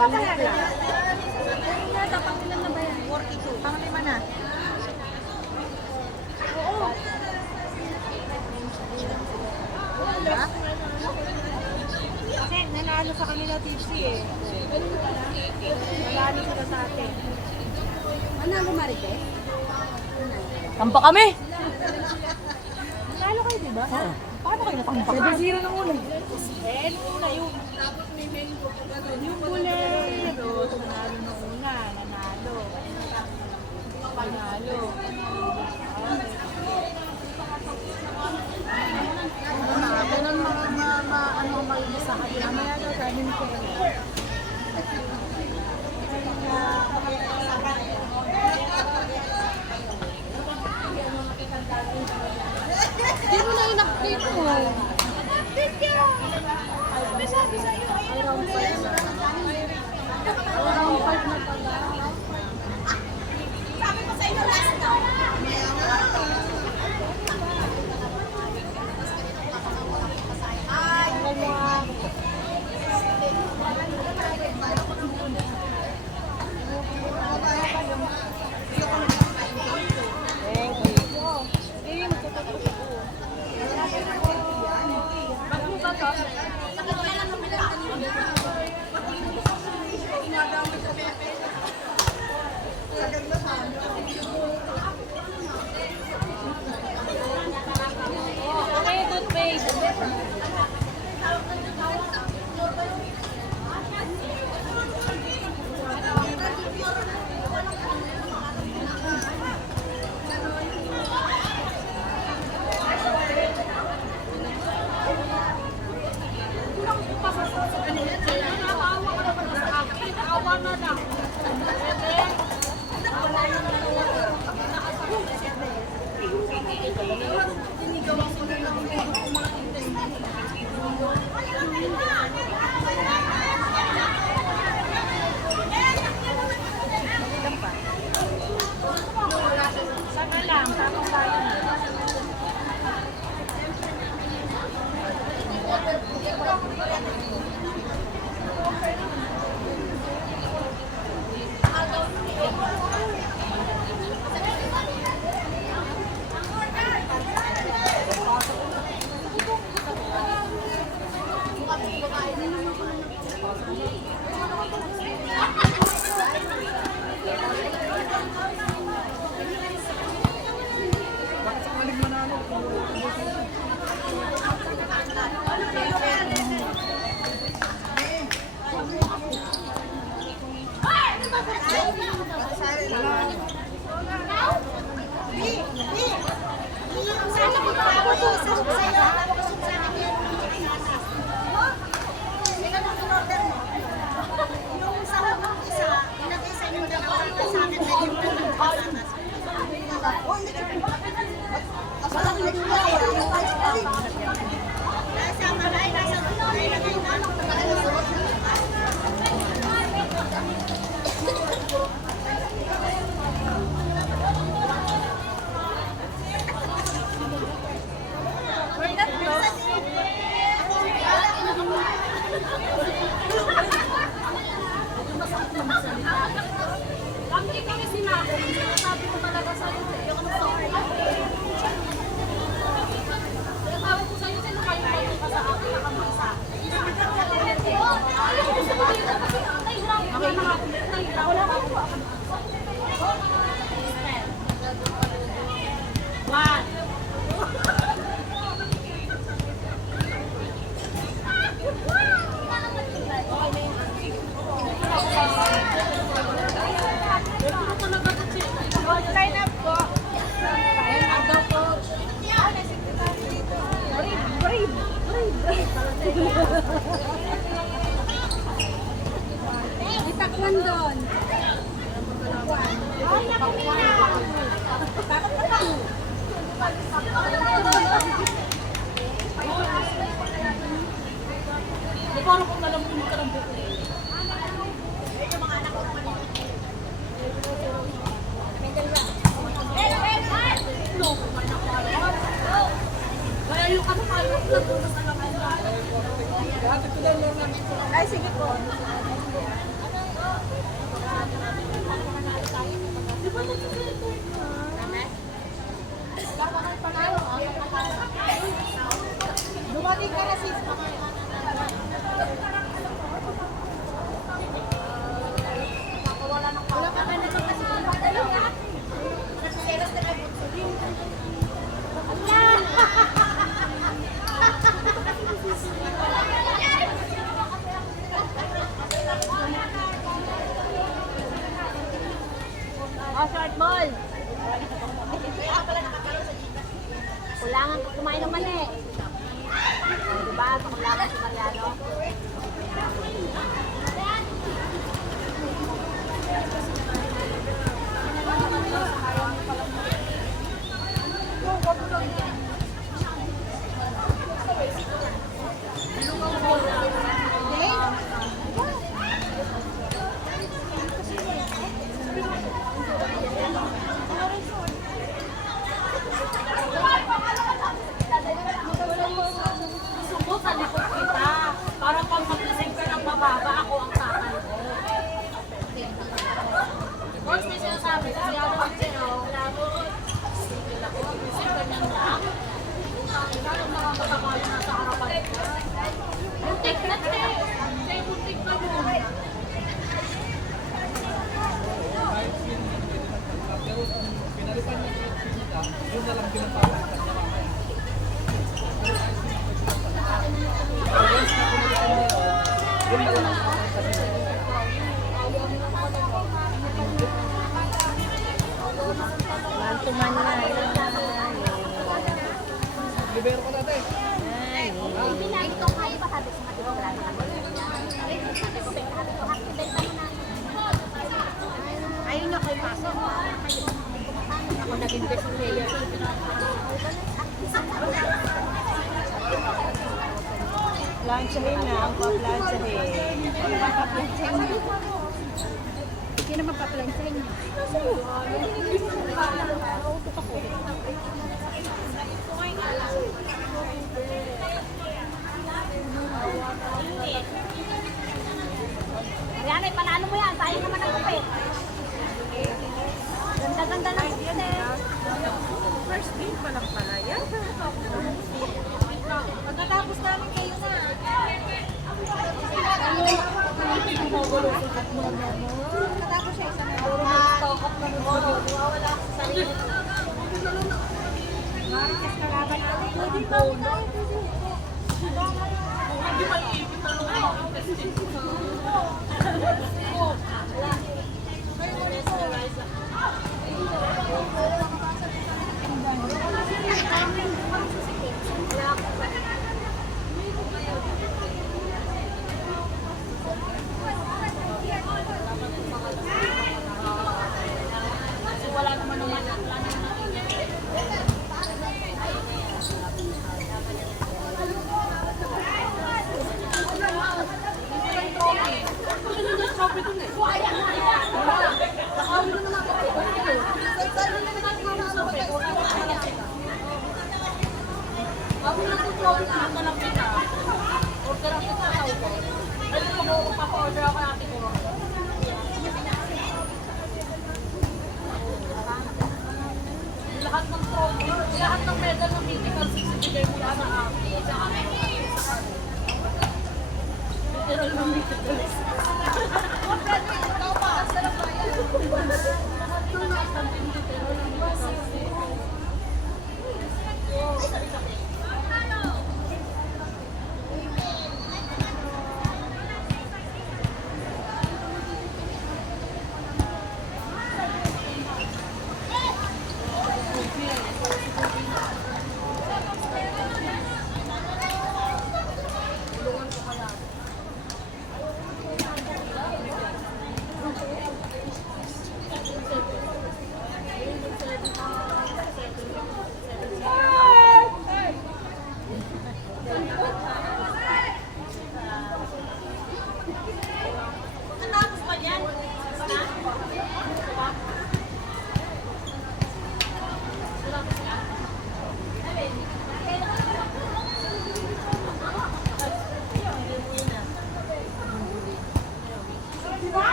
Pangalan. Pangilan na ba yan? 42. Panglima na. Oo. Diba? Kasi nanalo sa kanila TC eh. Nanalo sila sa atin. Manalo Marites? Tampa kami! Nanalo kayo diba? Oo. Paano kayo natampak? 7-0 ng una. Nung una yung Bolero, nanalo na una, nanalo. Ganun ano mag-isa ka. Mamaya daw, sabi ni Kelly. Hindi mo na in-update mo. Update ka! May sabi sa'yo. Around 5 na. Around 5 na pala. Sabi ko sa inyo last na. Sana lang, tapos tayo. Itakwan doon. Ay, nakumina! Parang kung alam mo ka ng buko. Yung mga anak ko naman yun. Kaya yung ano kayo, nagbumas na naman. Ay, sige po. Dumating ka na sis. Wala ka na ito kasi pagdalo ka. Nagsiselos na nag-usulin. Oh, short ball. Kulangan ka kumain ng mali. Oh, diba? Kulangan si Mariano. Sumo sa likod kita. Para pag mag-isip ka ng mababa, ako ang tatay ko. Boss, may sinasabi. Kasi ako ang sino. Sigil ako. Isip ganyan lang. Lalo nakakatakala na sa harapan ko. Buntik na, Che. Che, buntik na mo. Mantuman na. Libero ko natin. Ito kayo pa sabi ko nga wala na kami. Ayun na kayo pasok. Ako naging best player. Planchahin na. Ang pa-planchahin. Hindi naman pa-planchahin niya. Mariano, ipanalo mo yan. Sayang naman ang kapit. Ganda-ganda ng kapit eh. First game pa lang pala yan. Pagkatapos namin kayo na. Pagkatapos siya isa na. Stock up na mo. Wala sa sarili. Marites kalaban natin. Hindi maiipit na nung ako ang testing ko. Kasi wala naman naman ang plano na ako lang yung trophy na lang kita. Order ako sa tao ko. Ay, mag-order ako natin ko. Lahat ng trophy, lahat ng medal ng medical 60 mula sa akin. Sa akin. Literal ng medical.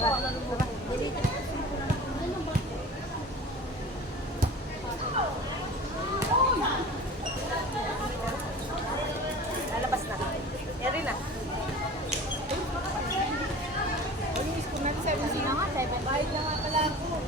Lalabas na. Eri na. Kasi na nga, 7. Bayad na nga pala ako.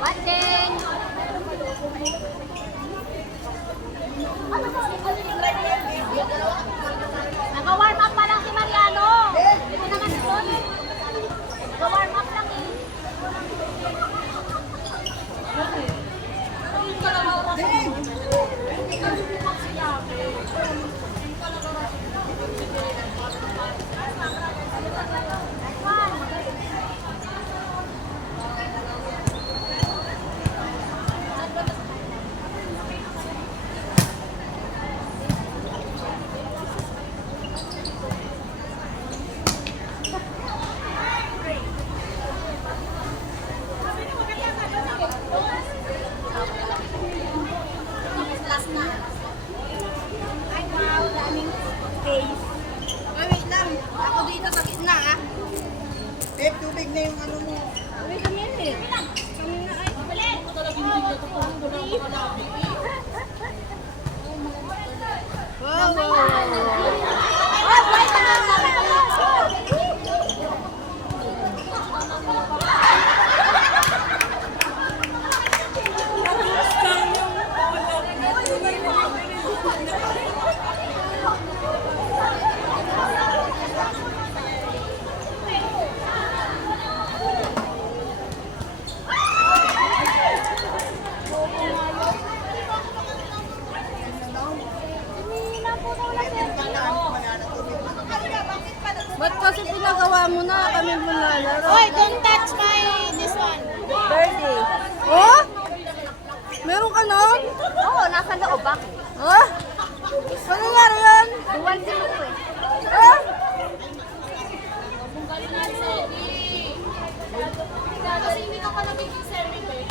Watching! Nag-warm up pa lang si Mariano. Hindi naman doon. Nag-warm up lang eh. Wait lang. Ako dito sa gitna ah. Dave, tubig na yung ano mo. Wait a minute. Kami na ay. Wow, wow, wow. Ba't kasi pinagawa mo na kami manlalaro? Oy, don't touch my this one. Birthday. Oh? Meron ka nun? Oo, nasa loob ba? Ha? Ano nga yan? Duwan si Luko eh. Ha? Kasi hindi ka pa nagiging serving eh.